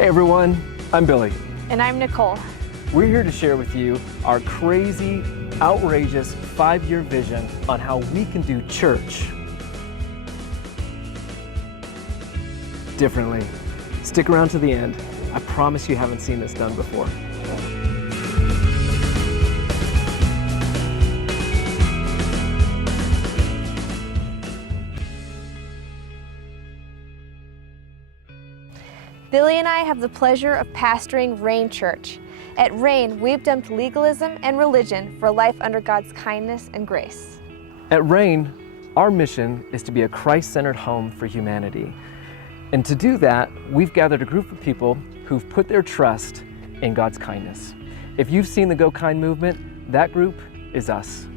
Hey everyone, I'm Billy. And I'm Nicole. We're here to share with you our crazy, outrageous 5-year vision on how we can do church differently. Stick around to the end. I promise you haven't seen this done before. Billy and I have the pleasure of pastoring Reign Church. At Reign, we've dumped legalism and religion for a life under God's kindness and grace. At Reign, our mission is to be a Christ-centered home for humanity. And to do that, we've gathered a group of people who've put their trust in God's kindness. If you've seen the Go Kind movement, that group is us.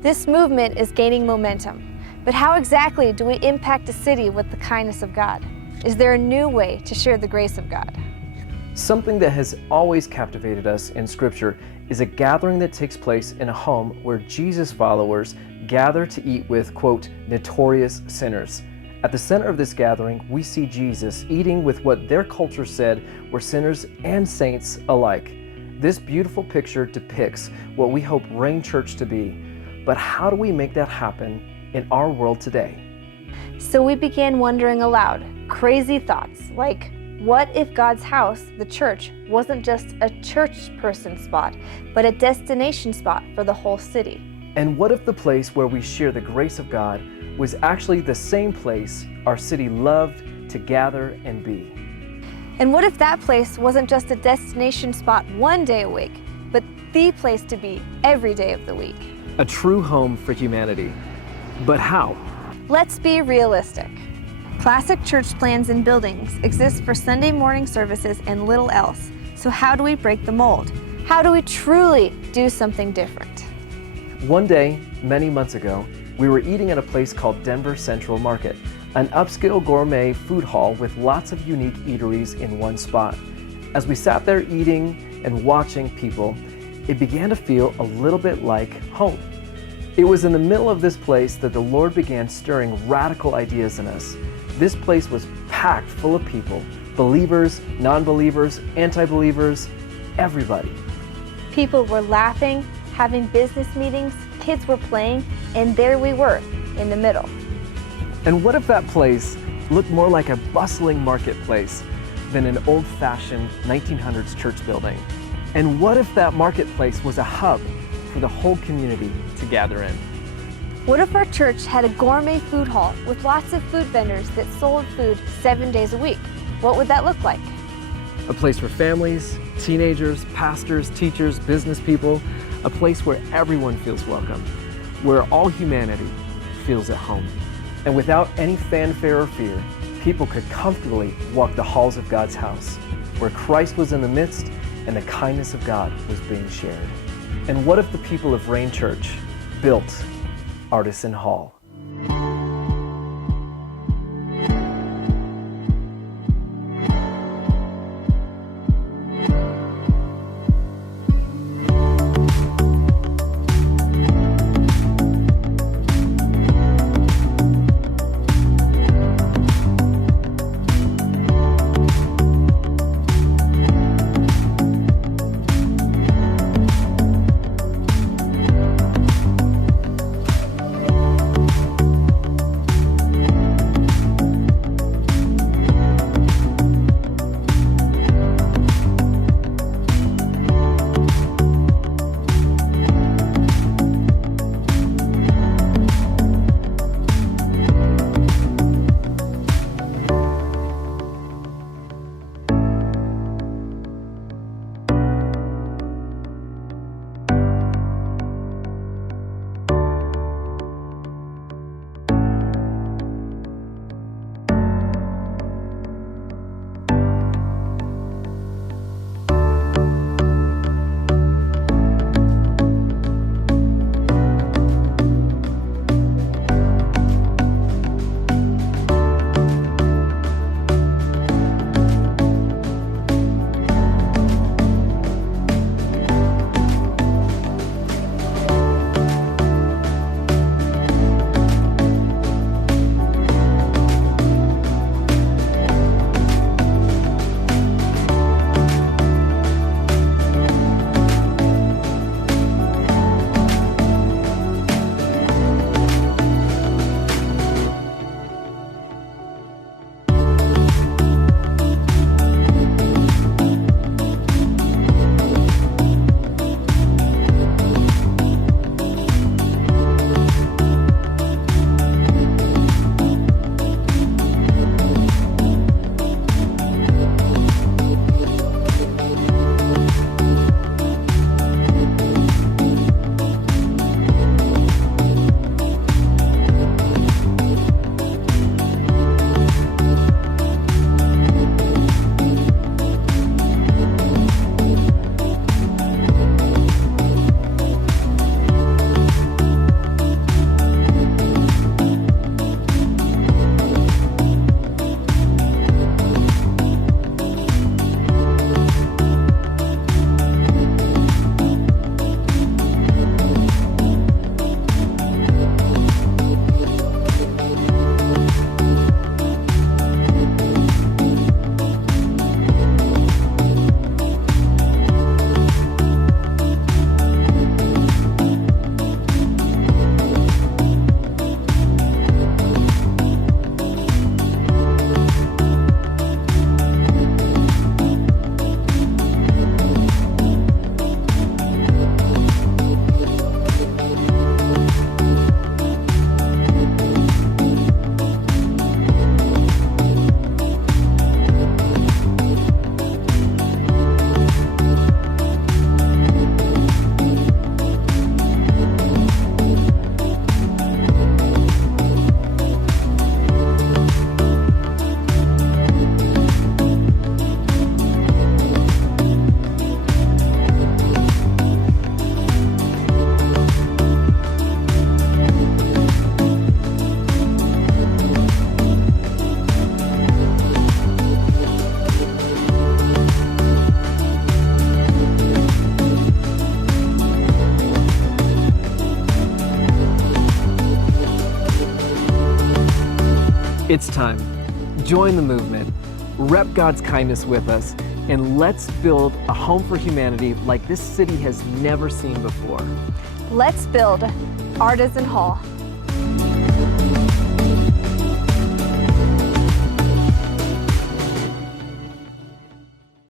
This movement is gaining momentum. But how exactly do we impact a city with the kindness of God? Is there a new way to share the grace of God? Something that has always captivated us in Scripture is a gathering that takes place in a home where Jesus followers gather to eat with, quote, notorious sinners. At the center of this gathering, we see Jesus eating with what their culture said were sinners and saints alike. This beautiful picture depicts what we hope Reign Church to be. But how do we make that happen in our world today? So we began wondering aloud, crazy thoughts like, what if God's house, the church, wasn't just a church person spot, but a destination spot for the whole city? And what if the place where we share the grace of God was actually the same place our city loved to gather and be? And what if that place wasn't just a destination spot one day a week, but the place to be every day of the week? A true home for humanity. But how? Let's be realistic. Classic church plans and buildings exist for Sunday morning services and little else. So how do we break the mold? How do we truly do something different? One day, many months ago, we were eating at a place called Denver Central Market, an upscale gourmet food hall with lots of unique eateries in one spot. As we sat there eating and watching people, it began to feel a little bit like home. It was in the middle of this place that the Lord began stirring radical ideas in us. This place was packed full of people, believers, non-believers, anti-believers, everybody. People were laughing, having business meetings, kids were playing, and there we were, in the middle. And what if that place looked more like a bustling marketplace than an old-fashioned 1900s church building? And what if that marketplace was a hub for the whole community to gather in? What if our church had a gourmet food hall with lots of food vendors that sold food 7 days a week? What would that look like? A place for families, teenagers, pastors, teachers, business people, a place where everyone feels welcome, where all humanity feels at home. And without any fanfare or fear, people could comfortably walk the halls of God's house, where Christ was in the midst and the kindness of God was being shared. And what if the people of Reign Church built Artisan Hall? It's time. Join the movement, rep God's kindness with us, and let's build a home for humanity like this city has never seen before. Let's build Artisan Hall.